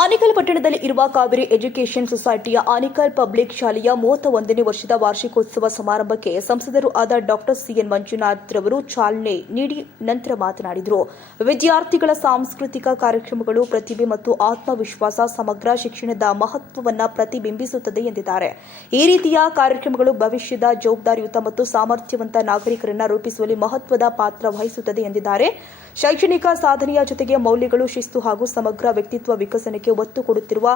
ಆನೇಕಲ್ ಪಟ್ಟಣದಲ್ಲಿ ಇರುವ ಕಾವೇರಿ ಎಜುಕೇಷನ್ ಸೊಸೈಟಿಯ ಆನೇಕಲ್ ಪಬ್ಲಿಕ್ ಶಾಲೆಯ ಮೂವತ್ತ ಒಂದನೇ ವರ್ಷದ ವಾರ್ಷಿಕೋತ್ಸವ ಸಮಾರಂಭಕ್ಕೆ ಸಂಸದರು ಆದ ಡಾಕ್ಟರ್ ಸಿಎನ್ ಮಂಜುನಾಥ್ ರವರು ಚಾಲನೆ ನೀಡಿ ನಂತರ ಮಾತನಾಡಿದರು. ವಿದ್ಯಾರ್ಥಿಗಳ ಸಾಂಸ್ಕೃತಿಕ ಕಾರ್ಯಕ್ರಮಗಳು, ಪ್ರತಿಭೆ ಮತ್ತು ಆತ್ಮವಿಶ್ವಾಸ ಸಮಗ್ರ ಶಿಕ್ಷಣದ ಮಹತ್ವವನ್ನು ಪ್ರತಿಬಿಂಬಿಸುತ್ತದೆ ಎಂದಿದ್ದಾರೆ. ಈ ರೀತಿಯ ಕಾರ್ಯಕ್ರಮಗಳು ಭವಿಷ್ಯದ ಜವಾಬ್ದಾರಿಯುತ ಮತ್ತು ಸಾಮರ್ಥ್ಯವಂತ ನಾಗರಿಕರನ್ನು ರೂಪಿಸುವಲ್ಲಿ ಮಹತ್ವದ ಪಾತ್ರ ವಹಿಸುತ್ತದೆ ಎಂದಿದ್ದಾರೆ. ಶೈಕ್ಷಣಿಕ ಸಾಧನೆಯ ಜೊತೆಗೆ ಮೌಲ್ಯಗಳು, ಶಿಸ್ತು ಹಾಗೂ ಸಮಗ್ರ ವ್ಯಕ್ತಿತ್ವ ವಿಕಸನಕ್ಕೆ ಒತ್ತು ಕೊಡುತ್ತಿರುವ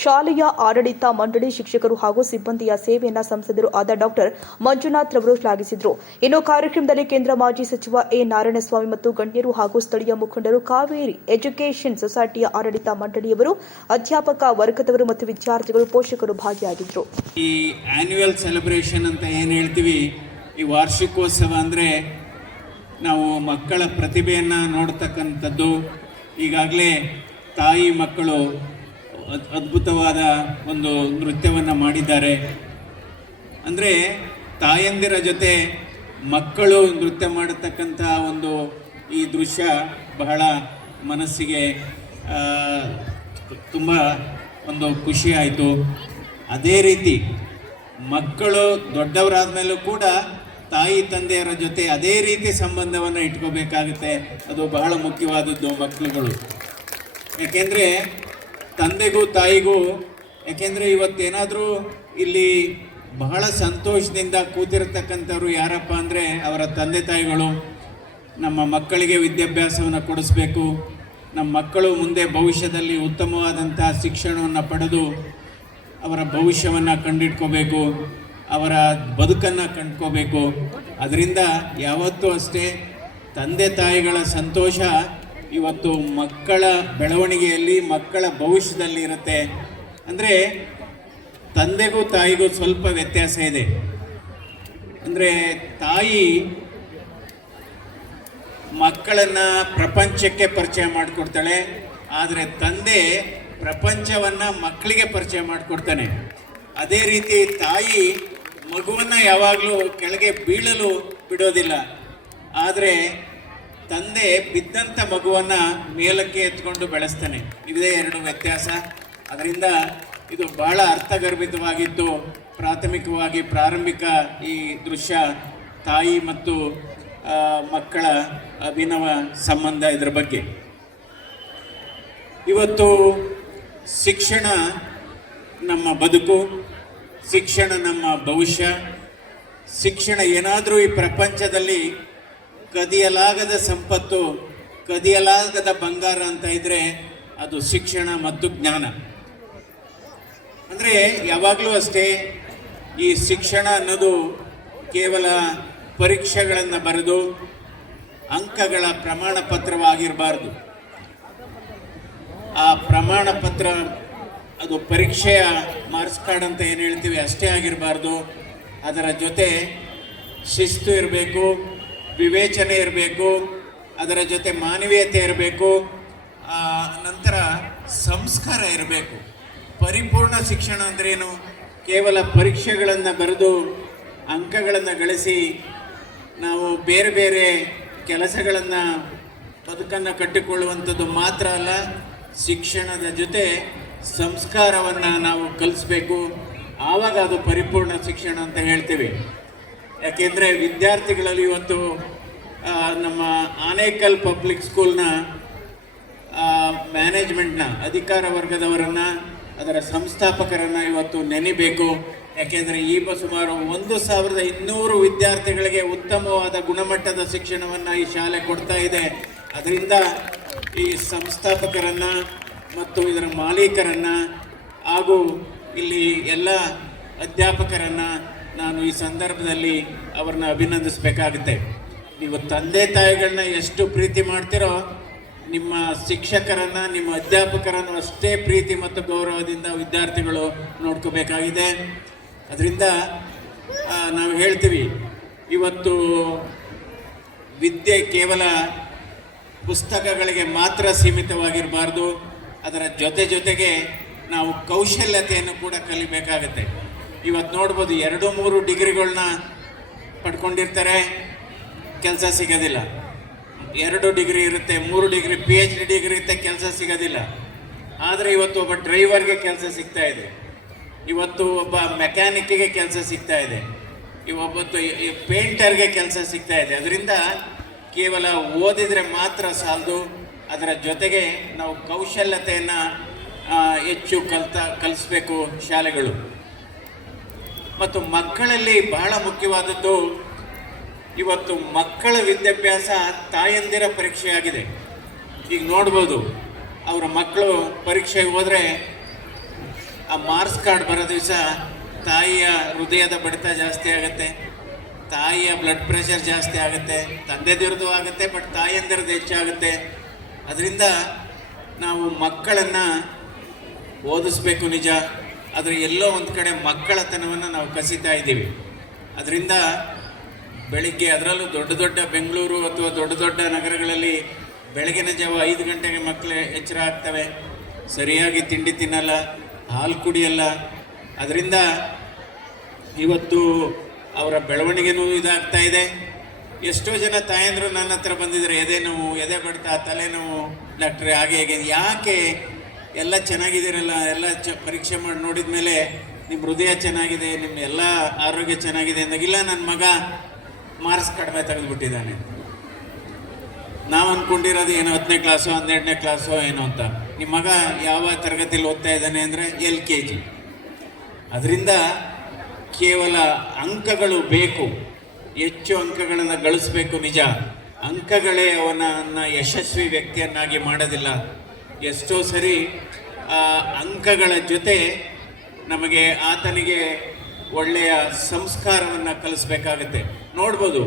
ಶಾಲೆಯ ಆಡಳಿತ ಮಂಡಳಿ ಶಿಕ್ಷಕರು ಹಾಗೂ ಸಿಬ್ಬಂದಿಯ ಸೇವೆಯನ್ನು ಸಂಸದರು ಆದ ಡಾಕ್ಟರ್ ಮಂಜುನಾಥ್ ರವರು ಶ್ಲಾಘಿಸಿದರು. ಇನ್ನು ಕಾರ್ಯಕ್ರಮದಲ್ಲಿ ಕೇಂದ್ರ ಮಾಜಿ ಸಚಿವ ಎ. ನಾರಾಯಣಸ್ವಾಮಿ ಮತ್ತು ಗಣ್ಯರು ಹಾಗೂ ಸ್ಥಳೀಯ ಮುಖಂಡರು ಕಾವೇರಿ ಎಜುಕೇಷನ್ ಸೊಸೈಟಿಯ ಆಡಳಿತ ಮಂಡಳಿಯವರು, ಅಧ್ಯಾಪಕ ವರ್ಗದವರು ಮತ್ತು ವಿದ್ಯಾರ್ಥಿಗಳು ಪೋಷಕರು ಭಾಗಿಯಾಗಿದ್ದರು ಈ ಆನ್ಯುವಲ್ ಸೆಲೆಬ್ರೇಷನ್ ಅಂತ ಏನು ಹೇಳ್ತೀವಿ? ಈ ವಾರ್ಷಿಕೋತ್ಸವ ಅಂದರೆ ನಾವು ಮಕ್ಕಳ ಪ್ರತಿಭೆಯನ್ನು ನೋಡ್ತಕ್ಕಂಥದ್ದು, ಈಗಾಗಲೇ ತಾಯಿ ಮಕ್ಕಳು ಅದ್- ಅದ್ಭುತವಾದ ಒಂದು ನೃತ್ಯವನ್ನು ಮಾಡಿದ್ದಾರೆ. ಅಂದರೆ ತಾಯಂದಿರ ಜೊತೆ ಮಕ್ಕಳು ನೃತ್ಯ ಮಾಡತಕ್ಕಂಥ ಒಂದು ಈ ದೃಶ್ಯ ಬಹಳ ಮನಸ್ಸಿಗೆ ತುಂಬ ಒಂದು ಖುಷಿ ಆಯಿತು. ಅದೇ ರೀತಿ ಮಕ್ಕಳು ದೊಡ್ಡವರಾದ ಮೇಲೂ ಕೂಡ ತಾಯಿ ತಂದೆಯರ ಜೊತೆ ಅದೇ ರೀತಿ ಸಂಬಂಧವನ್ನು ಇಟ್ಕೋಬೇಕಾಗುತ್ತೆ. ಅದು ಬಹಳ ಮುಖ್ಯವಾದದ್ದು ಮಕ್ಕಳುಗಳು. ಯಾಕೆಂದರೆ ತಂದೆಗೂ ತಾಯಿಗೂ, ಯಾಕೆಂದರೆ ಇವತ್ತೇನಾದರೂ ಇಲ್ಲಿ ಬಹಳ ಸಂತೋಷದಿಂದ ಕೂತಿರ್ತಕ್ಕಂಥವ್ರು ಯಾರಪ್ಪ ಅಂದರೆ ಅವರ ತಂದೆ ತಾಯಿಗಳು. ನಮ್ಮ ಮಕ್ಕಳಿಗೆ ವಿದ್ಯಾಭ್ಯಾಸವನ್ನು ಕೊಡಿಸ್ಬೇಕು. ನಮ್ಮ ಮಕ್ಕಳು ಮುಂದೆ ಭವಿಷ್ಯದಲ್ಲಿ ಉತ್ತಮವಾದಂಥ ಶಿಕ್ಷಣವನ್ನು ಪಡೆದು ಅವರ ಭವಿಷ್ಯವನ್ನು ಕಂಡಿಡ್ಕೋಬೇಕು ಅವರ ಬದುಕನ್ನು ಕಂಡ್ಕೋಬೇಕು. ಅದರಿಂದ ಯಾವತ್ತೂ ಅಷ್ಟೇ ತಂದೆ ತಾಯಿಗಳ ಸಂತೋಷ ಇವತ್ತು ಮಕ್ಕಳ ಬೆಳವಣಿಗೆಯಲ್ಲಿ, ಮಕ್ಕಳ ಭವಿಷ್ಯದಲ್ಲಿ ಇರುತ್ತೆ. ಅಂದರೆ ತಂದೆಗೂ ತಾಯಿಗೂ ಸ್ವಲ್ಪ ವ್ಯತ್ಯಾಸ ಇದೆ. ಅಂದರೆ ತಾಯಿ ಮಕ್ಕಳನ್ನು ಪ್ರಪಂಚಕ್ಕೆ ಪರಿಚಯ ಮಾಡಿಕೊಡ್ತಾಳೆ, ಆದರೆ ತಂದೆ ಪ್ರಪಂಚವನ್ನು ಮಕ್ಕಳಿಗೆ ಪರಿಚಯ ಮಾಡಿಕೊಡ್ತಾನೆ. ಅದೇ ರೀತಿ ತಾಯಿ ಮಗುವನ್ನ ಯಾವಾಗಲೂ ಕೆಳಗೆ ಬೀಳಲು ಬಿಡೋದಿಲ್ಲ. ಆದರೆ ತಂದೆ ಬಿದ್ದಂಥ ಮಗುವನ್ನ ಮೇಲಕ್ಕೆ ಎತ್ಕೊಂಡು ಬೆಳೆಸ್ತಾನೆ. ಇದೇ ಎರಡು ವ್ಯತ್ಯಾಸ. ಅದರಿಂದ ಇದು ಬಹಳ ಅರ್ಥಗರ್ಭಿತವಾಗಿತ್ತು. ಪ್ರಾಥಮಿಕವಾಗಿ ಪ್ರಾರಂಭಿಕ ಈ ದೃಶ್ಯ ತಾಯಿ ಮತ್ತು ಮಕ್ಕಳ ಅಭಿನವ ಸಂಬಂಧ ಇದರ ಬಗ್ಗೆ. ಇವತ್ತು ಶಿಕ್ಷಣ ನಮ್ಮ ಬದುಕು. ಶಿಕ್ಷಣ ನಮ್ಮ ಭವಿಷ್ಯ. ಶಿಕ್ಷಣ ಏನಾದರೂ ಈ ಪ್ರಪಂಚದಲ್ಲಿ ಕದಿಯಲಾಗದ ಸಂಪತ್ತು, ಕದಿಯಲಾಗದ ಬಂಗಾರ ಅಂತ ಇದ್ದರೆ ಅದು ಶಿಕ್ಷಣ ಮತ್ತು ಜ್ಞಾನ. ಅಂದರೆ ಯಾವಾಗಲೂ ಅಷ್ಟೇ ಈ ಶಿಕ್ಷಣ ಅನ್ನೋದು ಕೇವಲ ಪರೀಕ್ಷೆಗಳನ್ನು ಬರೆದು, ಅಂಕಗಳ ಪ್ರಮಾಣ ಪತ್ರವಾಗಿರಬಾರ್ದು ಆ ಪ್ರಮಾಣ ಪತ್ರ ಅದು ಪರೀಕ್ಷೆಯ ಮಾರ್ಕ್ಸ್ ಕಾರ್ಡ್ ಅಂತ ಏನು ಹೇಳ್ತೀವಿ ಅಷ್ಟೇ ಆಗಿರಬಾರ್ದು. ಅದರ ಜೊತೆ ಶಿಸ್ತು ಇರಬೇಕು, ವಿವೇಚನೆ ಇರಬೇಕು, ಅದರ ಜೊತೆ ಮಾನವೀಯತೆ ಇರಬೇಕು ನಂತರ ಸಂಸ್ಕಾರ ಇರಬೇಕು. ಪರಿಪೂರ್ಣ ಶಿಕ್ಷಣ ಅಂದ್ರೇನು ಕೇವಲ ಪರೀಕ್ಷೆಗಳನ್ನು ಬರೆದು ಅಂಕಗಳನ್ನು ಗಳಿಸಿ ನಾವು ಬೇರೆ ಬೇರೆ ಕೆಲಸಗಳನ್ನು ಬದುಕನ್ನು ಕಟ್ಟಿಕೊಳ್ಳುವಂಥದ್ದು ಮಾತ್ರ ಅಲ್ಲ, ಶಿಕ್ಷಣದ ಜೊತೆ ಸಂಸ್ಕಾರವನ್ನು ನಾವು ಕಲಿಸ್ಬೇಕು. ಆವಾಗ ಅದು ಪರಿಪೂರ್ಣ ಶಿಕ್ಷಣ ಅಂತ ಹೇಳ್ತೀವಿ. ಯಾಕೆಂದರೆ ವಿದ್ಯಾರ್ಥಿಗಳಲ್ಲಿ ಇವತ್ತು ನಮ್ಮ ಆನೇಕಲ್ ಪಬ್ಲಿಕ್ ಸ್ಕೂಲ್ನ ಮ್ಯಾನೇಜ್ಮೆಂಟ್ನ, ಅಧಿಕಾರ ವರ್ಗದವರನ್ನು, ಅದರ ಸಂಸ್ಥಾಪಕರನ್ನು ಇವತ್ತು ನೆನಿಬೇಕು. ಯಾಕೆಂದರೆ ಈಗ ಸುಮಾರು ಒಂದು ಸಾವಿರದ ಇನ್ನೂರು ವಿದ್ಯಾರ್ಥಿಗಳಿಗೆ ಉತ್ತಮವಾದ ಗುಣಮಟ್ಟದ ಶಿಕ್ಷಣವನ್ನು ಈ ಶಾಲೆ ಕೊಡ್ತಾ ಇದೆ. ಅದರಿಂದ ಈ ಸಂಸ್ಥಾಪಕರನ್ನು ಮತ್ತು ಇದರ ಮಾಲೀಕರನ್ನು ಹಾಗೂ ಇಲ್ಲಿ ಎಲ್ಲ ಅಧ್ಯಾಪಕರನ್ನು ನಾನು ಈ ಸಂದರ್ಭದಲ್ಲಿ ಅವ್ರನ್ನ ಅಭಿನಂದಿಸಬೇಕಾಗುತ್ತೆ. ನೀವು ತಂದೆ ತಾಯಿಗಳನ್ನ ಎಷ್ಟು ಪ್ರೀತಿ ಮಾಡ್ತೀರೋ, ನಿಮ್ಮ ಶಿಕ್ಷಕರನ್ನು, ನಿಮ್ಮ ಅಧ್ಯಾಪಕರನ್ನು ಅಷ್ಟೇ ಪ್ರೀತಿ ಮತ್ತು ಗೌರವದಿಂದ ವಿದ್ಯಾರ್ಥಿಗಳು ನೋಡ್ಕೋಬೇಕಾಗಿದೆ. ಅದರಿಂದ ನಾವು ಹೇಳ್ತೀವಿ, ಇವತ್ತು ವಿದ್ಯೆ ಕೇವಲ ಪುಸ್ತಕಗಳಿಗೆ ಮಾತ್ರ ಸೀಮಿತವಾಗಿರಬಾರ್ದು. ಅದರ ಜೊತೆ ಜೊತೆಗೆ ನಾವು ಕೌಶಲ್ಯತೆಯನ್ನು ಕೂಡ ಕಲಿಬೇಕಾಗುತ್ತೆ. ಇವತ್ತು ನೋಡ್ಬೋದು ಎರಡು ಮೂರು ಡಿಗ್ರಿಗಳನ್ನ ಪಡ್ಕೊಂಡಿರ್ತಾರೆ, ಕೆಲಸ ಸಿಗೋದಿಲ್ಲ. ಎರಡು ಡಿಗ್ರಿ ಇರುತ್ತೆ, ಮೂರು degree P H D degree ಇರುತ್ತೆ, ಕೆಲಸ ಸಿಗೋದಿಲ್ಲ. ಆದರೆ ಇವತ್ತು ಒಬ್ಬ ಡ್ರೈವರ್ಗೆ ಕೆಲಸ ಸಿಗ್ತಾ ಇದೆ. ಇವತ್ತು ಒಬ್ಬ ಮೆಕ್ಯಾನಿಕ್ಗೆ ಕೆಲಸ ಸಿಗ್ತಾ ಇದೆ. ಇವತ್ತು ಪೇಂಟರ್ಗೆ ಕೆಲಸ ಸಿಗ್ತಾ ಇದೆ. ಅದರಿಂದ ಕೇವಲ ಓದಿದರೆ ಮಾತ್ರ ಸಾಲದು ಅದರ ಜೊತೆಗೆ ನಾವು ಕೌಶಲ್ಯತೆಯನ್ನು ಹೆಚ್ಚು ಕಲ್ತ, ಕಲಿಸ್ಬೇಕು ಶಾಲೆಗಳು. ಮತ್ತು ಮಕ್ಕಳಲ್ಲಿ ಬಹಳ ಮುಖ್ಯವಾದದ್ದು, ಇವತ್ತು ಮಕ್ಕಳ ವಿದ್ಯಾಭ್ಯಾಸ ತಾಯಂದಿರ ಪರೀಕ್ಷೆಯಾಗಿದೆ. ಈಗ ನೋಡ್ಬೋದು, ಅವರ ಮಕ್ಕಳು ಪರೀಕ್ಷೆಗೆ ಹೋದರೆ, ಆ ಮಾರ್ಕ್ಸ್ ಕಾರ್ಡ್ ಬರೋ ದಿವಸ ತಾಯಿಯ ಹೃದಯದ ಬಡಿತ ಜಾಸ್ತಿ ಆಗುತ್ತೆ, ತಾಯಿಯ ಬ್ಲಡ್ ಪ್ರೆಷರ್ ಜಾಸ್ತಿ ಆಗುತ್ತೆ, ತಂದೆದಿರದು ಆಗುತ್ತೆ, ಬಟ್ ತಾಯಂದಿರದು ಹೆಚ್ಚಾಗುತ್ತೆ. ಅದರಿಂದ ನಾವು ಮಕ್ಕಳನ್ನು ಓದಿಸ್ಬೇಕು ನಿಜ, ಆದರೆ ಎಲ್ಲೋ ಒಂದು ಕಡೆ ಮಕ್ಕಳತನವನ್ನು ನಾವು ಕಸಿತಾ ಇದ್ದೀವಿ. ಅದರಿಂದ ಬೆಳಿಗ್ಗೆ ಅದರಲ್ಲೂ ದೊಡ್ಡ ದೊಡ್ಡ ಬೆಂಗಳೂರು ಅಥವಾ ದೊಡ್ಡ ದೊಡ್ಡ ನಗರಗಳಲ್ಲಿ ಬೆಳಗಿನ ಜಾವ ಐದು ಗಂಟೆಗೆ ಮಕ್ಕಳು ಎಚ್ಚರ ಆಗ್ತವೆ. ಸರಿಯಾಗಿ ತಿಂಡಿ ತಿನ್ನಲ್ಲ, ಹಾಲು ಕುಡಿಯಲ್ಲ. ಅದರಿಂದ ಇವತ್ತು ಅವರ ಬೆಳವಣಿಗೆನೂ ಇದಾಗ್ತಾ ಇದೆ. ಎಷ್ಟೋ ಜನ ತಾಯಂದರು ನನ್ನ ಹತ್ರ ಬಂದಿದ್ದಾರೆ ಎದೆ ನೋವು, ಎದೆ ಬಡ್ತ ತಲೆನೋವು ಡಾಕ್ಟ್ರೆ, ಹಾಗೆ ಹೇಗೆ ಯಾಕೆ ಎಲ್ಲ ಚೆನ್ನಾಗಿದ್ದೀರಲ್ಲ, ಎಲ್ಲ ಚ, ಪರೀಕ್ಷೆ ಮಾಡಿ ನೋಡಿದ ಮೇಲೆ ನಿಮ್ಮ ಹೃದಯ ಚೆನ್ನಾಗಿದೆ ನಿಮ್ಮ ಎಲ್ಲ ಆರೋಗ್ಯ ಚೆನ್ನಾಗಿದೆ ಅಂದಾಗಿಲ್ಲ ನನ್ನ ಮಗ ಮಾರ್ಕ್ಸ್ ಕಡಿಮೆ ತೆಗೆದುಬಿಟ್ಟಿದ್ದಾನೆ. ನಾವು ಅಂದ್ಕೊಂಡಿರೋದು ಏನೋ ಹತ್ತನೇ ಕ್ಲಾಸು ಹನ್ನೆರಡನೇ ಕ್ಲಾಸು ಏನೋ ಅಂತ. ನಿಮ್ಮ ಮಗ ಯಾವ ತರಗತಿಯಲ್ಲಿ ಓದ್ತಾ ಇದ್ದಾನೆ ಅಂದರೆ ಎಲ್ ಕೆ ಜಿ. ಅದರಿಂದ ಕೇವಲ ಅಂಕಗಳು ಬೇಕು. ಹೆಚ್ಚು ಅಂಕಗಳನ್ನು ಗಳಿಸಬೇಕು ನಿಜ. ಅಂಕಗಳೇ ಅವನನ್ನು ಯಶಸ್ವಿ ವ್ಯಕ್ತಿಯನ್ನಾಗಿ ಮಾಡೋದಿಲ್ಲ. ಎಷ್ಟೋ ಸರಿ ಅಂಕಗಳ ಜೊತೆ ನಮಗೆ ಆತನಿಗೆ ಒಳ್ಳೆಯ ಸಂಸ್ಕಾರವನ್ನು ಕಲಿಸ್ಬೇಕಾಗುತ್ತೆ. ನೋಡ್ಬೋದು,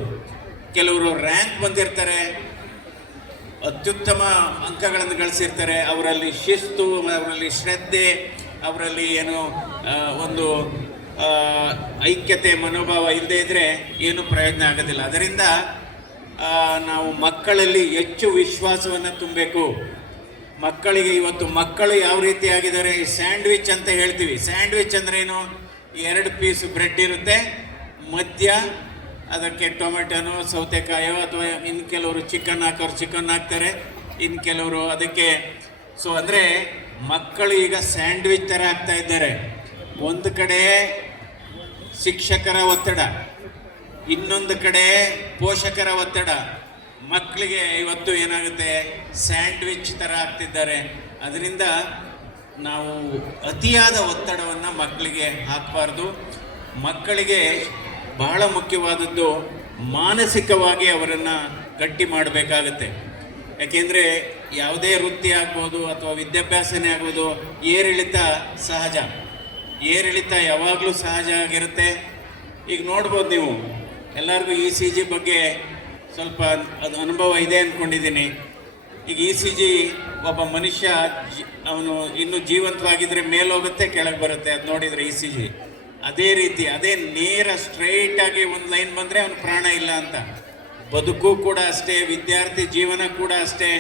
ಕೆಲವರು ರ್ಯಾಂಕ್ ಬಂದಿರ್ತಾರೆ, ಅತ್ಯುತ್ತಮ ಅಂಕಗಳನ್ನು ಗಳಿಸಿರ್ತಾರೆ, ಅವರಲ್ಲಿ ಶಿಸ್ತು, ಅವರಲ್ಲಿ ಶ್ರದ್ಧೆ, ಅವರಲ್ಲಿ ಏನು ಒಂದು ಐಕ್ಯತೆ ಮನೋಭಾವ ಇಲ್ಲದೆ ಇದ್ದರೆ ಏನು ಪ್ರಯೋಜನ ಆಗೋದಿಲ್ಲ. ಅದರಿಂದ ನಾವು ಮಕ್ಕಳಲ್ಲಿ ಹೆಚ್ಚು ವಿಶ್ವಾಸವನ್ನು ತುಂಬಬೇಕು. ಮಕ್ಕಳಿಗೆ ಇವತ್ತು ಮಕ್ಕಳು ಯಾವ ರೀತಿ ಆಗಿದ್ದಾರೆ, ಸ್ಯಾಂಡ್ವಿಚ್ ಅಂತ ಹೇಳ್ತೀವಿ. ಸ್ಯಾಂಡ್ವಿಚ್ ಅಂದ್ರೇನು? ಎರಡು ಪೀಸ್ ಬ್ರೆಡ್ ಇರುತ್ತೆ, ಮಧ್ಯ ಅದಕ್ಕೆ ಟೊಮೆಟೊನೋ, ಸೌತೆಕಾಯೋ ಅಥವಾ ಇನ್ನು ಕೆಲವರು ಚಿಕನ್ ಹಾಕೋರು ಚಿಕನ್ ಹಾಕ್ತಾರೆ ಇನ್ನು ಕೆಲವರು ಅದಕ್ಕೆ ಸೊ ಅಂದರೆ ಮಕ್ಕಳು ಈಗ ಸ್ಯಾಂಡ್ವಿಚ್ ಥರ ಆಗ್ತಾ ಇದ್ದಾರೆ. ಒಂದು ಕಡೆ ಶಿಕ್ಷಕರ ಒತ್ತಡ. ಇನ್ನೊಂದು ಕಡೆ ಪೋಷಕರ ಒತ್ತಡ. ಮಕ್ಕಳಿಗೆ ಇವತ್ತು ಏನಾಗುತ್ತೆ? ಸ್ಯಾಂಡ್ವಿಚ್ ಥರ ಆಗ್ತಿದ್ದಾರೆ. ಅದರಿಂದ ನಾವು ಅತಿಯಾದ ಒತ್ತಡವನ್ನು ಮಕ್ಕಳಿಗೆ ಹಾಕಬಾರ್ದು. ಮಕ್ಕಳಿಗೆ ಬಹಳ ಮುಖ್ಯವಾದದ್ದು ಮಾನಸಿಕವಾಗಿ ಅವರನ್ನು ಗಟ್ಟಿ ಮಾಡಬೇಕಾಗತ್ತೆ. ಯಾಕೆಂದರೆ ಯಾವುದೇ ವೃತ್ತಿ ಆಗ್ಬೋದು ಅಥವಾ ವಿದ್ಯಾಭ್ಯಾಸನೇ ಆಗ್ಬೋದು ಏರಿಳಿತ ಸಹಜ. ಏರಿಳಿತ ಯಾವಾಗಲೂ ಸಹಜ ಆಗಿರುತ್ತೆ. ಈಗ ನೋಡ್ಬೋದು ನೀವು, ಎಲ್ಲರಿಗೂ ಇ ಸಿ ಜಿ ಬಗ್ಗೆ ಸ್ವಲ್ಪ ಅದು ಅನುಭವ ಇದೆ ಅಂದ್ಕೊಂಡಿದ್ದೀನಿ ಈಗ ಇ ಸಿ ಜಿ ಒಬ್ಬ ಮನುಷ್ಯ ಅವನು ಇನ್ನೂ ಜೀವಂತವಾಗಿದ್ದರೆ ಮೇಲೋಗುತ್ತೆ, ಕೆಳಗೆ ಬರುತ್ತೆ. ಅದು ನೋಡಿದರೆ ಇ ಸಿ ಜಿ ಅದೇ ರೀತಿ, ಅದೇ ನೇರ ಸ್ಟ್ರೈಟಾಗಿ ಒಂದು ಲೈನ್ ಬಂದರೆ ಅವನು ಪ್ರಾಣ ಇಲ್ಲ ಅಂತ. ಬದುಕು ಕೂಡ ಅಷ್ಟೇ, ವಿದ್ಯಾರ್ಥಿ ಜೀವನ ಕೂಡ ಅಷ್ಟೇ.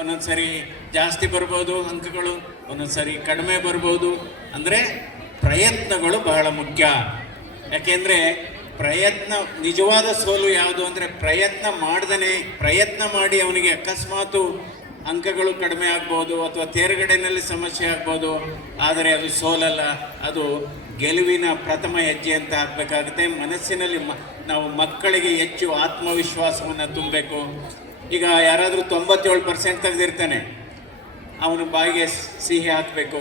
ಒಂದೊಂದು ಸರಿ ಜಾಸ್ತಿ ಬರ್ಬೋದು ಅಂಕಗಳು ಒಂದೊಂದು ಸರಿ ಕಡಿಮೆ ಬರ್ಬೋದು. ಅಂದರೆ ಪ್ರಯತ್ನಗಳು ಬಹಳ ಮುಖ್ಯ. ಯಾಕೆಂದರೆ ಪ್ರಯತ್ನ, ನಿಜವಾದ ಸೋಲು ಯಾವುದು ಅಂದರೆ ಪ್ರಯತ್ನ ಮಾಡ್ದೇ ಪ್ರಯತ್ನ ಮಾಡಿ ಅವನಿಗೆ ಅಕಸ್ಮಾತು ಅಂಕಗಳು ಕಡಿಮೆ ಆಗ್ಬೋದು ಅಥವಾ ತೇರ್ಗಡೆಯಲ್ಲಿ ಸಮಸ್ಯೆ ಆಗ್ಬೋದು, ಆದರೆ ಅದು ಸೋಲಲ್ಲ, ಅದು ಗೆಲುವಿನ ಪ್ರಥಮ ಹೆಜ್ಜೆ ಅಂತ ಆಗಬೇಕಾಗುತ್ತೆ. ಮನಸ್ಸಿನಲ್ಲಿ ಮ, ನಾವು ಮಕ್ಕಳಿಗೆ ಹೆಚ್ಚು ಆತ್ಮವಿಶ್ವಾಸವನ್ನು ತುಂಬಬೇಕು. ಈಗ ಯಾರಾದರೂ ತೊಂಬತ್ತೇಳು ಪರ್ಸೆಂಟ್ ತೆಗೆದಿರ್ತಾನೆ, ಅವನು ಬಾಯಿಗೆ ಸಿಹಿ ಹಾಕಬೇಕು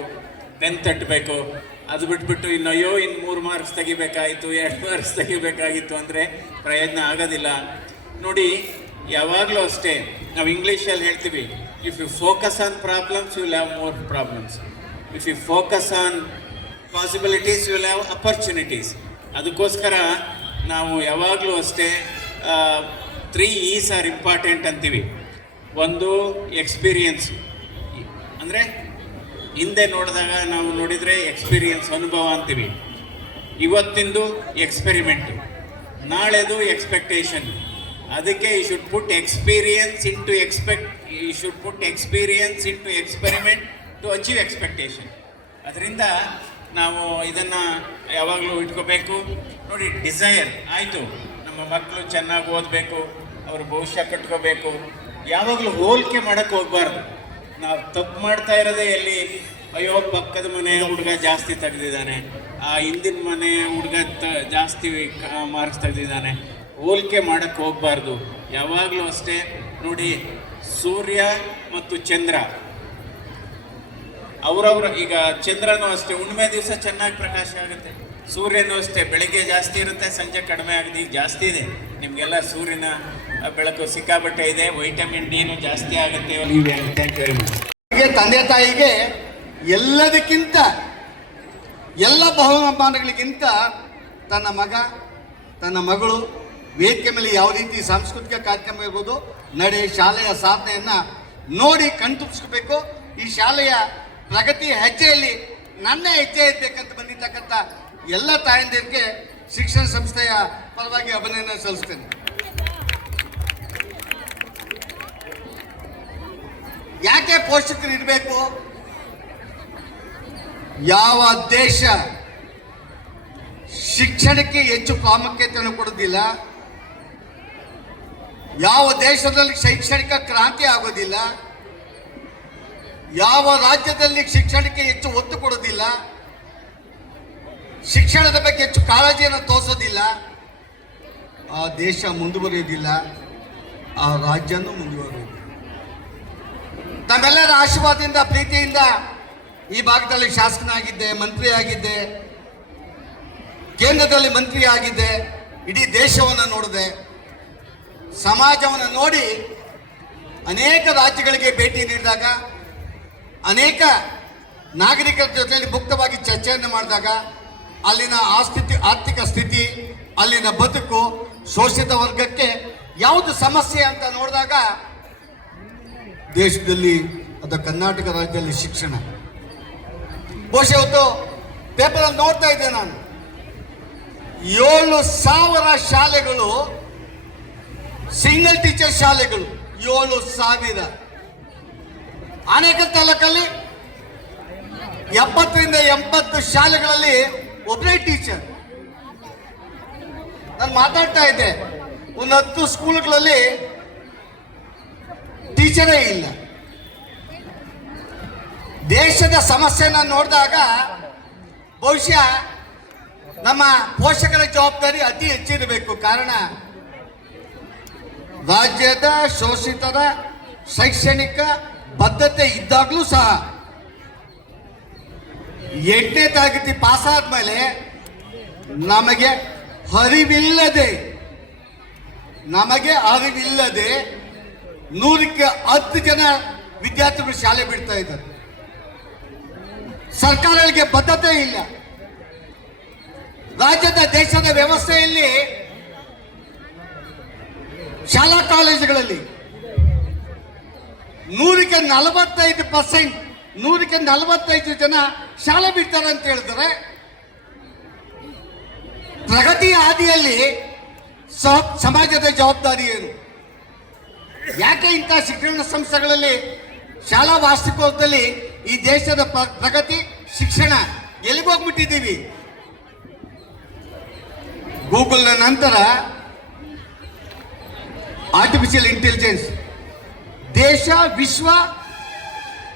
ಬೆನ್ ತಟ್ಟಬೇಕು ಅದು ಬಿಟ್ಬಿಟ್ಟು ಇನ್ನು ಅಯ್ಯೋ, ಇನ್ನು ಮೂರು ಮಾರ್ಕ್ಸ್ ತೆಗಿಬೇಕಾಯಿತು, ಎರಡು ಮಾರ್ಕ್ಸ್ ತೆಗಿಬೇಕಾಗಿತ್ತು ಅಂದರೆ ಪ್ರಯತ್ನ ಆಗೋದಿಲ್ಲ. ನೋಡಿ, ಯಾವಾಗಲೂ ಅಷ್ಟೇ, ನಾವು ಇಂಗ್ಲೀಷಲ್ಲಿ ಹೇಳ್ತೀವಿ if you focus on problems you have more problems if you focus on possibilities you have opportunities ಅದಕ್ಕೋಸ್ಕರ ನಾವು ಯಾವಾಗಲೂ ಅಷ್ಟೇ ತ್ರೀ ಈಸ್ ಆರ್ ಇಂಪಾರ್ಟೆಂಟ್ ಅಂತೀವಿ. ಒಂದು ಎಕ್ಸ್ಪೀರಿಯನ್ಸ್ ಅಂದರೆ ಹಿಂದೆ ನೋಡಿದಾಗ ನಾವು ನೋಡಿದರೆ ಎಕ್ಸ್ಪೀರಿಯನ್ಸ್, ಅನುಭವ ಅಂತೀವಿ. ಇವತ್ತಿಂದು ಎಕ್ಸ್ಪೆರಿಮೆಂಟು. ನಾಳೆದು ಎಕ್ಸ್ಪೆಕ್ಟೇಷನ್. ಅದಕ್ಕೆ we should put experience into expect we should put experience into experiment to achieve expectation ಅದರಿಂದ ನಾವು ಇದನ್ನು ಯಾವಾಗಲೂ ಇಟ್ಕೋಬೇಕು. ನೋಡಿ ಡಿಸೈರ್ ಆಯಿತು. ನಮ್ಮ ಮಕ್ಕಳು ಚೆನ್ನಾಗಿ ಓದಬೇಕು, ಅವ್ರ ಭವಿಷ್ಯ ಕಟ್ಕೋಬೇಕು. ಯಾವಾಗಲೂ ಹೋಲಿಕೆ ಮಾಡೋಕ್ಕೆ ಹೋಗಬಾರ್ದು. ನಾವು ತಪ್ಪು ಮಾಡ್ತಾ ಇರೋದೇ ಎಲ್ಲಿ ಅಯ್ಯೋ, ಪಕ್ಕದ ಮನೆ ಹುಡುಗ ಜಾಸ್ತಿ ತೆಗೆದಿದ್ದಾನೆ ಆ ಹಿಂದಿನ ಮನೆ ಹುಡುಗ ತ, ಜಾಸ್ತಿ ಮಾರ್ಕ್ಸ್ ತೆಗೆದಿದ್ದಾನೆ ಹೋಲಿಕೆ ಮಾಡೋಕ್ಕೆ ಹೋಗಬಾರ್ದು. ಯಾವಾಗಲೂ ಅಷ್ಟೇ. ನೋಡಿ, ಸೂರ್ಯ ಮತ್ತು ಚಂದ್ರ. ಅವರವ್ರ, ಈಗ ಚಂದ್ರನೂ ಅಷ್ಟೇ. ಹುಣ್ಣಿಮೆ ದಿವಸ ಚೆನ್ನಾಗಿ ಪ್ರಕಾಶ ಆಗುತ್ತೆ. ಸೂರ್ಯನೂ ಅಷ್ಟೇ. ಬೆಳಗ್ಗೆ ಜಾಸ್ತಿ ಇರುತ್ತೆ, ಸಂಜೆ ಕಡಿಮೆ ಆಗಿದೆ. ಈಗ ಜಾಸ್ತಿ ಇದೆ. ನಿಮಗೆಲ್ಲ ಸೂರ್ಯನ ಬೆಳಕು ಸಿಕ್ಕಾಬಟ್ಟೆ ಇದೆ ವೈಟಮಿನ್ ಡಿನು ಜಾಸ್ತಿ ಆಗುತ್ತೆ. ಥ್ಯಾಂಕ್ ಯು ವೆರಿ ಮಚ್ ಹೀಗೆ ತಂದೆ ತಾಯಿಗೆ ಎಲ್ಲದಕ್ಕಿಂತ ಎಲ್ಲ ಬಹುಮಾನಗಳಿಗಿಂತ ತನ್ನ ಮಗ ತನ್ನ ಮಗಳು ವೇದಿಕೆ ಮೇಲೆ ಯಾವ ರೀತಿ ಸಾಂಸ್ಕೃತಿಕ ಕಾರ್ಯಕ್ರಮ ಇರ್ಬೋದು ನಡೆ ಶಾಲೆಯ ಸಾಧನೆಯನ್ನ ನೋಡಿ ಕಣ್ತುಂಬಿಸ್ಕೋಬೇಕು. ಈ ಶಾಲೆಯ ಪ್ರಗತಿ ಹೆಜ್ಜೆಯಲ್ಲಿ ನನ್ನ ಹೆಜ್ಜೆ ಇರ್ಬೇಕಂತ ಬಂದಿರ್ತಕ್ಕಂಥ ಎಲ್ಲ ತಾಯಂದಿರಿಗೆ ಶಿಕ್ಷಣ ಸಂಸ್ಥೆಯ ಪರವಾಗಿ ಅಭಿನಂದನೆ ಸಲ್ಲಿಸ್ತೇನೆ. ಯಾಕೆ ಪೋಷಕರು ಇರಬೇಕು? ಯಾವ ದೇಶ ಶಿಕ್ಷಣಕ್ಕೆ ಹೆಚ್ಚು ಪ್ರಾಮುಖ್ಯತೆಯನ್ನು ಕೊಡೋದಿಲ್ಲ ಯಾವ ದೇಶದಲ್ಲಿ ಶೈಕ್ಷಣಿಕ ಕ್ರಾಂತಿ ಆಗೋದಿಲ್ಲ? ಯಾವ ರಾಜ್ಯದಲ್ಲಿ ಶಿಕ್ಷಣಕ್ಕೆ ಹೆಚ್ಚು ಒತ್ತು ಕೊಡೋದಿಲ್ಲ ಶಿಕ್ಷಣದ ಬಗ್ಗೆ ಹೆಚ್ಚು ಕಾಳಜಿಯನ್ನು ತೋರಿಸೋದಿಲ್ಲ? ಆ ದೇಶ ಮುಂದುವರಿಯೋದಿಲ್ಲ ಆ ರಾಜ್ಯನೂ ಮುಂದುವರಿಯೋದಿಲ್ಲ ತಮ್ಮೆಲ್ಲರ ಆಶೀರ್ವಾದದಿಂದ, ಪ್ರೀತಿಯಿಂದ ಈ ಭಾಗದಲ್ಲಿ ಶಾಸಕನಾಗಿದ್ದೆ ಮಂತ್ರಿ ಆಗಿದ್ದೆ ಕೇಂದ್ರದಲ್ಲಿ ಮಂತ್ರಿ ಆಗಿದ್ದೆ ಇಡೀ ದೇಶವನ್ನು ನೋಡಿದೆ. ಸಮಾಜವನ್ನು ನೋಡಿ ಅನೇಕ ರಾಜ್ಯಗಳಿಗೆ ಭೇಟಿ ನೀಡಿದಾಗ, ಅನೇಕ ನಾಗರಿಕರ ಜೊತೆಯಲ್ಲಿ ಮುಕ್ತವಾಗಿ ಚರ್ಚೆಯನ್ನು ಮಾಡಿದಾಗ, ಅಲ್ಲಿನ ಆಸ್ಥಿತಿ ಆರ್ಥಿಕ ಸ್ಥಿತಿ, ಅಲ್ಲಿನ ಬದುಕು, ಶೋಷಿತ ವರ್ಗಕ್ಕೆ ಯಾವುದು ಸಮಸ್ಯೆ ಅಂತ ನೋಡಿದಾಗ ದೇಶದಲ್ಲಿ ಅಥವಾ ಕರ್ನಾಟಕ ರಾಜ್ಯದಲ್ಲಿ ಶಿಕ್ಷಣ. ಬಹುಶಃ ಇವತ್ತು ಪೇಪರಲ್ಲಿ ನೋಡ್ತಾ ಇದ್ದೆ ನಾನು. ಏಳು ಸಾವಿರ ಶಾಲೆಗಳು ಸಿಂಗಲ್ ಟೀಚರ್ ಶಾಲೆಗಳು, ಏಳು ಸಾವಿರ. ಆನೇಕಲ್ ತಾಲೂಕಲ್ಲಿ ಎಪ್ಪತ್ತರಿಂದ ಎಂಬತ್ತು ಶಾಲೆಗಳಲ್ಲಿ ಒಬ್ಬರೇ ಟೀಚರ್ ನಾನು ಮಾತಾಡ್ತಾ ಇದ್ದೆ. ಒಂದು ಹತ್ತು ಸ್ಕೂಲ್ಗಳಲ್ಲಿ ಟೀಚರೇ ಇಲ್ಲ. ದೇಶದ ಸಮಸ್ಯೆಯನ್ನು ನೋಡಿದಾಗ ಬಹುಶಃ ನಮ್ಮ ಪೋಷಕರ ಜವಾಬ್ದಾರಿ ಅತಿ ಹೆಚ್ಚಿರಬೇಕು. ಕಾರಣ ರಾಜ್ಯದ ಶೋಷಿತರ ಶೈಕ್ಷಣಿಕ ಬದ್ಧತೆ ಇದ್ದಾಗಲೂ ಸಹ ಎಂಟನೇ ತರಗತಿ ಪಾಸ್ ಆದ್ಮೇಲೆ ನಮಗೆ ಹರಿವಿಲ್ಲದೆ ನಮಗೆ ಅರಿವಿಲ್ಲದೆ ನೂರಕ್ಕೆ ಹತ್ತು ಜನ ವಿದ್ಯಾರ್ಥಿಗಳು ಶಾಲೆ ಬಿಡ್ತಾ ಇದ್ದಾರೆ. ಸರ್ಕಾರಗಳಿಗೆ ಬದ್ಧತೆ ಇಲ್ಲ. ರಾಜ್ಯದ, ದೇಶದ ವ್ಯವಸ್ಥೆಯಲ್ಲಿ ಶಾಲಾ ಕಾಲೇಜುಗಳಲ್ಲಿ ನೂರಕ್ಕೆ ನಲವತ್ತೈದು ಪರ್ಸೆಂಟ್ ನೂರಕ್ಕೆ ನಲವತ್ತೈದು ಜನ ಶಾಲೆ ಬಿಡ್ತಾರೆ ಅಂತ ಹೇಳಿದ್ರೆ ಪ್ರಗತಿ ಹಾದಿಯಲ್ಲಿ ಸಮಾಜದ ಜವಾಬ್ದಾರಿ ಏನು? ಯಾಕೆ ಇಂಥ ಶಿಕ್ಷಣ ಸಂಸ್ಥೆಗಳಲ್ಲಿ ಶಾಲಾ ವಾರ್ಷಿಕೋತ್ಸವದಲ್ಲಿ ಈ ದೇಶದ ಪ್ರ- ಪ್ರಗತಿ, ಶಿಕ್ಷಣ ಎಲ್ಲಿಗೆ ಹೋಗ್ಬಿಟ್ಟಿದ್ದೀವಿ? ಗೂಗಲ್ನ ನಂತರ ಆರ್ಟಿಫಿಷಿಯಲ್ ಇಂಟೆಲಿಜೆನ್ಸ್ ದೇಶ, ವಿಶ್ವ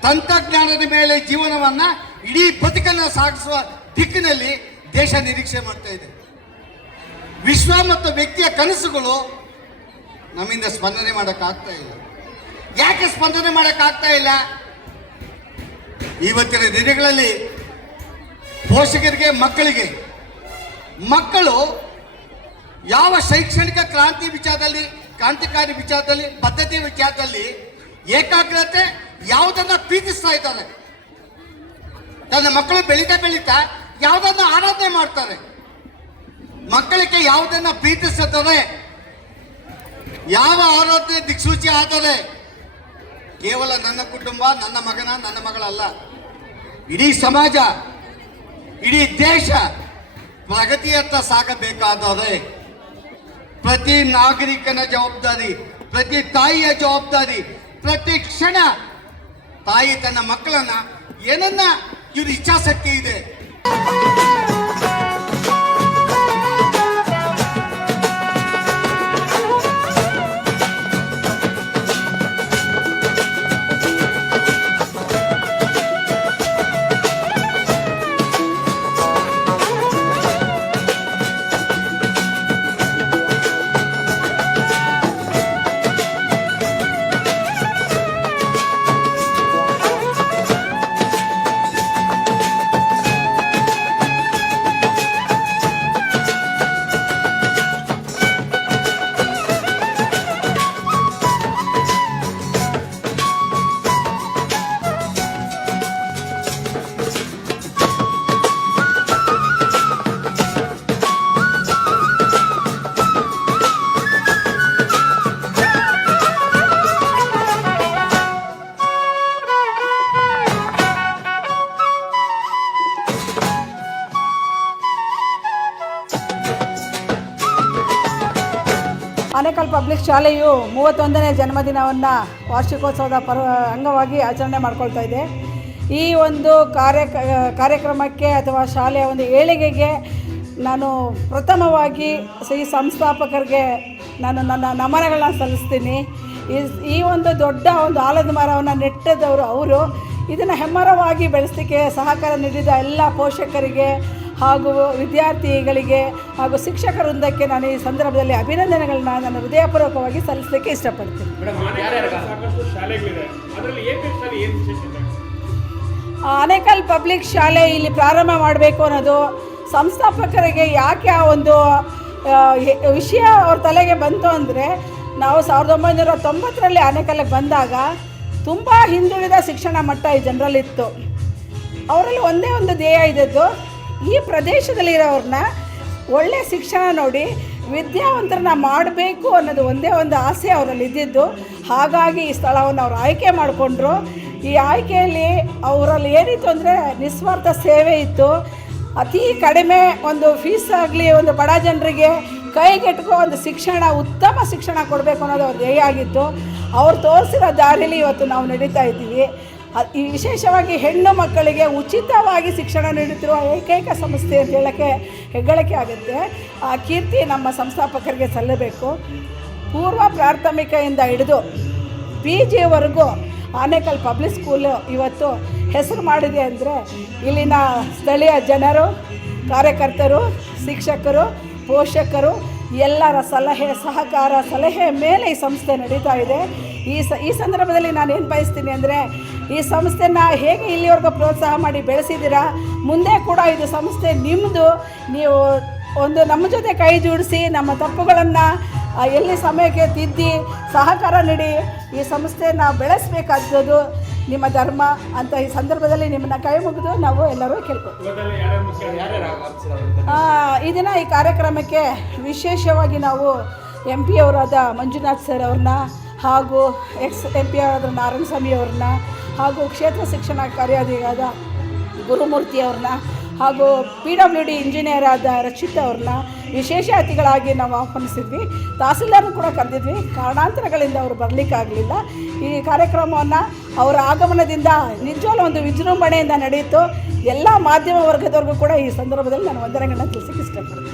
ತಂತ್ರಜ್ಞಾನದ ಮೇಲೆ ಜೀವನವನ್ನು ಇಡೀ ಬದುಕನ್ನು ಸಾಗಿಸುವ ದಿಕ್ಕಿನಲ್ಲಿ ದೇಶ ನಿರೀಕ್ಷೆ ಮಾಡ್ತಾ ಇದೆ. ವಿಶ್ವ ಮತ್ತು ವ್ಯಕ್ತಿಯ ಕನಸುಗಳು ನಮ್ಮಿಂದ ಸ್ಪಂದನೆ ಮಾಡೋಕ್ಕಾಗ್ತಾ ಇಲ್ಲ. ಯಾಕೆ ಸ್ಪಂದನೆ ಮಾಡೋಕ್ಕಾಗ್ತಾ ಇಲ್ಲ? ಇವತ್ತಿನ ದಿನಗಳಲ್ಲಿ ಪೋಷಕರಿಗೆ, ಮಕ್ಕಳಿಗೆ, ಮಕ್ಕಳು ಯಾವ ಶೈಕ್ಷಣಿಕ ಕ್ರಾಂತಿ ವಿಚಾರದಲ್ಲಿ, ಕ್ರಾಂತಿಕಾರಿ ವಿಚಾರದಲ್ಲಿ, ಪದ್ಧತಿ ವಿಚಾರದಲ್ಲಿ ಏಕಾಗ್ರತೆ ಯಾವುದನ್ನ ಪ್ರೀತಿಸ್ತಾ ಇದ್ದಾರೆ? ತನ್ನ ಮಕ್ಕಳು ಬೆಳೀತಾ ಬೆಳೀತಾ ಯಾವುದನ್ನ ಆರಾಧನೆ ಮಾಡ್ತಾರೆ? ಮಕ್ಕಳಿಗೆ ಯಾವುದನ್ನ ಪ್ರೀತಿಸುತ್ತದೆ ಯಾವ ಆರಾಧನೆ ದಿಕ್ಸೂಚಿ ಆದರೆ ಕೇವಲ ನನ್ನ ಕುಟುಂಬ, ನನ್ನ ಮಗನ, ನನ್ನ ಮಗಳಲ್ಲ. ಇಡೀ ಸಮಾಜ, ಇಡೀ ದೇಶ ಪ್ರಗತಿಯತ್ತ ಸಾಗಬೇಕಾದರೆ ಪ್ರತಿ ನಾಗರಿಕನ ಜವಾಬ್ದಾರಿ, ಪ್ರತಿ ತಾಯಿಯ ಜವಾಬ್ದಾರಿ, ಪ್ರತಿ ಕ್ಷಣ ತಾಯಿ ತನ್ನ ಮಕ್ಕಳನ್ನ ಏನನ್ನ ಇವ್ರ ಇಚ್ಛಾಶಕ್ತಿ ಇದೆ. ಪಬ್ಲಿಕ್ ಶಾಲೆಯು ಮೂವತ್ತೊಂದನೇ ಜನ್ಮದಿನವನ್ನು ವಾರ್ಷಿಕೋತ್ಸವದ ಪರ್ವ ಅಂಗವಾಗಿ ಆಚರಣೆ ಮಾಡ್ಕೊಳ್ತಾ ಇದೆ. ಈ ಒಂದು ಕಾರ್ಯ, ಕಾರ್ಯಕ್ರಮಕ್ಕೆ ಅಥವಾ ಶಾಲೆಯ ಒಂದು ಏಳಿಗೆಗೆ ನಾನು ಪ್ರಥಮವಾಗಿ ಈ ಸಂಸ್ಥಾಪಕರಿಗೆ ನಾನು ನನ್ನ ನಮನಗಳನ್ನ ಸಲ್ಲಿಸ್ತೀನಿ. ಈ ಈ ಒಂದು ದೊಡ್ಡ ಒಂದು ಆಲದ ಮರವನ್ನು ನೆಟ್ಟದವರು ಅವರು ಇದನ್ನು ಹೆಮ್ಮರವಾಗಿ ಬೆಳೆಸಲಿಕ್ಕೆ ಸಹಕಾರ ನೀಡಿದ ಎಲ್ಲ ಪೋಷಕರಿಗೆ ಹಾಗೂ ವಿದ್ಯಾರ್ಥಿಗಳಿಗೆ ಹಾಗೂ ಶಿಕ್ಷಕ ವೃಂದಕ್ಕೆ ನಾನು ಈ ಸಂದರ್ಭದಲ್ಲಿ ಅಭಿನಂದನೆಗಳನ್ನ ನಾನು ಹೃದಯಪೂರ್ವಕವಾಗಿ ಸಲ್ಲಿಸಲಿಕ್ಕೆ ಇಷ್ಟಪಡ್ತೀನಿ. ಆನೇಕಲ್ ಪಬ್ಲಿಕ್ ಶಾಲೆ ಇಲ್ಲಿ ಪ್ರಾರಂಭ ಮಾಡಬೇಕು ಅನ್ನೋದು ಸಂಸ್ಥಾಪಕರಿಗೆ ಯಾಕೆ ಆ ಒಂದು ವಿಷಯ ಅವ್ರ ತಲೆಗೆ ಬಂತು ಅಂದರೆ ನಾವು ಸಾವಿರದ ಒಂಬೈನೂರ ತೊಂಬತ್ತರಲ್ಲಿ ಆನೇಕಲ್ಗೆ ಬಂದಾಗ ತುಂಬ ಹಿಂದುಳಿದ ಶಿಕ್ಷಣ ಮಟ್ಟ ಈ ಜನರಲ್ಲಿತ್ತು. ಅವರಲ್ಲಿ ಒಂದೇ ಒಂದು ಧ್ಯೇಯ ಇದ್ದದ್ದು ಈ ಪ್ರದೇಶದಲ್ಲಿರೋರನ್ನ ಒಳ್ಳೆಯ ಶಿಕ್ಷಣ ನೋಡಿ ವಿದ್ಯಾವಂತರನ್ನ ಮಾಡಬೇಕು ಅನ್ನೋದು ಒಂದೇ ಒಂದು ಆಸೆ ಅವರಲ್ಲಿ ಇದ್ದಿದ್ದು ಹಾಗಾಗಿ ಈ ಸ್ಥಳವನ್ನು ಅವರು ಆಯ್ಕೆ ಮಾಡಿಕೊಂಡ್ರು. ಈ ಆಯ್ಕೆಯಲ್ಲಿ ಅವರಲ್ಲಿ ಏನಿತ್ತು ಅಂದರೆ ನಿಸ್ವಾರ್ಥ ಸೇವೆ ಇತ್ತು. ಅತಿ ಕಡಿಮೆ ಒಂದು ಫೀಸ್ ಆಗಲಿ, ಒಂದು ಬಡ ಜನರಿಗೆ ಕೈಗೆಟ್ಕೋ ಒಂದು ಶಿಕ್ಷಣ, ಉತ್ತಮ ಶಿಕ್ಷಣ ಕೊಡಬೇಕು ಅನ್ನೋದು ಅವ್ರ ಧ್ಯೇಯ ಆಗಿತ್ತು. ಅವ್ರು ತೋರಿಸಿರೋ ದಾರಿಲಿ ಇವತ್ತು ನಾವು ನಡೀತಾ ಇದ್ದೀವಿ. ಈ ವಿಶೇಷವಾಗಿ ಹೆಣ್ಣು ಮಕ್ಕಳಿಗೆ ಉಚಿತವಾಗಿ ಶಿಕ್ಷಣ ನೀಡುತ್ತಿರುವ ಏಕೈಕ ಸಂಸ್ಥೆ ಅಂತ ಹೇಳೋಕ್ಕೆ ಹೆಗ್ಗಳಿಕೆ ಆಗುತ್ತೆ. ಆ ಕೀರ್ತಿ ನಮ್ಮ ಸಂಸ್ಥಾಪಕರಿಗೆ ಸಲ್ಲಬೇಕು. ಪೂರ್ವ ಪ್ರಾಥಮಿಕೆಯಿಂದ ಹಿಡಿದು ಪಿ ಜಿವರೆಗೂ ಆನೇಕಲ್ ಪಬ್ಲಿಕ್ ಸ್ಕೂಲು ಇವತ್ತು ಹೆಸರು ಮಾಡಿದೆ ಅಂದರೆ ಇಲ್ಲಿನ ಸ್ಥಳೀಯ ಜನರು, ಕಾರ್ಯಕರ್ತರು, ಶಿಕ್ಷಕರು, ಪೋಷಕರು ಎಲ್ಲರ ಸಲಹೆ, ಸಹಕಾರ, ಸಲಹೆ ಮೇಲೆ ಈ ಸಂಸ್ಥೆ ನಡೀತಾ ಇದೆ. ಈ ಸ ಈ ಸಂದರ್ಭದಲ್ಲಿ ನಾನು ಏನು ಬಯಸ್ತೀನಿ ಅಂದರೆ ಈ ಸಂಸ್ಥೆನ ಹೇಗೆ ಇಲ್ಲಿವರೆಗೂ ಪ್ರೋತ್ಸಾಹ ಮಾಡಿ ಬೆಳೆಸಿದ್ದೀರಾ ಮುಂದೆ ಕೂಡ ಇದು ಸಂಸ್ಥೆ ನಿಮ್ಮದು ನೀವು ಒಂದು ನಮ್ಮ ಜೊತೆ ಕೈ ಜೋಡಿಸಿ ನಮ್ಮ ತಪ್ಪುಗಳನ್ನು ಎಲ್ಲಿ ಸಮಯಕ್ಕೆ ತಿದ್ದಿ ಸಹಕಾರ ನೀಡಿ ಈ ಸಂಸ್ಥೆನ ಬೆಳೆಸಬೇಕಾದದ್ದು ನಿಮ್ಮ ಧರ್ಮ ಅಂತ ಈ ಸಂದರ್ಭದಲ್ಲಿ ನಿಮ್ಮನ್ನ ಕೈ ಮುಗಿದು ನಾವು ಎಲ್ಲರೂ ಕೇಳ್ಕೊಳ್ತೀವಿ ಈ ದಿನ ಈ ಕಾರ್ಯಕ್ರಮಕ್ಕೆ ವಿಶೇಷವಾಗಿ ನಾವು ಎಂ ಪಿ ಅವರಾದ ಮಂಜುನಾಥ್ ಸರ್ ಅವ್ರನ್ನ ಹಾಗೂ ಎಕ್ಸ್ ಎಂ ಪಿ ಆದ ನಾರಾಯಣ ಸ್ವಾಮಿ ಅವ್ರನ್ನ ಹಾಗೂ ಕ್ಷೇತ್ರ ಶಿಕ್ಷಣ ಕಾರ್ಯಾಧಿಕಾರಿಯಾದ ಗುರುಮೂರ್ತಿ ಅವ್ರನ್ನ ಹಾಗೂ ಪಿ ಡಬ್ಲ್ಯೂ ಡಿ ಇಂಜಿನಿಯರ್ ಆದ ರಕ್ಷಿತ್ ಅವ್ರನ್ನ ವಿಶೇಷ ಅತಿಥಿಗಳಾಗಿ ನಾವು ಆಹ್ವಾನಿಸಿದ್ವಿ. ತಹಸೀಲ್ದಾರನ್ನು ಕೂಡ ಕರೆದಿದ್ವಿ. ಕಾರಣಾಂತರಗಳಿಂದ ಅವರು ಬರಲಿಕ್ಕಾಗಲಿಲ್ಲ. ಈ ಕಾರ್ಯಕ್ರಮವನ್ನು ಅವರ ಆಗಮನದಿಂದ ನಿಜವಾಗ್ಲೂ ಒಂದು ವಿಜೃಂಭಣೆಯಿಂದ ನಡೆಯಿತು. ಎಲ್ಲ ಮಾಧ್ಯಮ ವರ್ಗದವ್ರಿಗೂ ಕೂಡ ಈ ಸಂದರ್ಭದಲ್ಲಿ ನಾನು ವಂದನೆಗಳನ್ನ ತಿಳಿಸಕ್ಕೆ ಇಷ್ಟಪಡ್ತೀನಿ.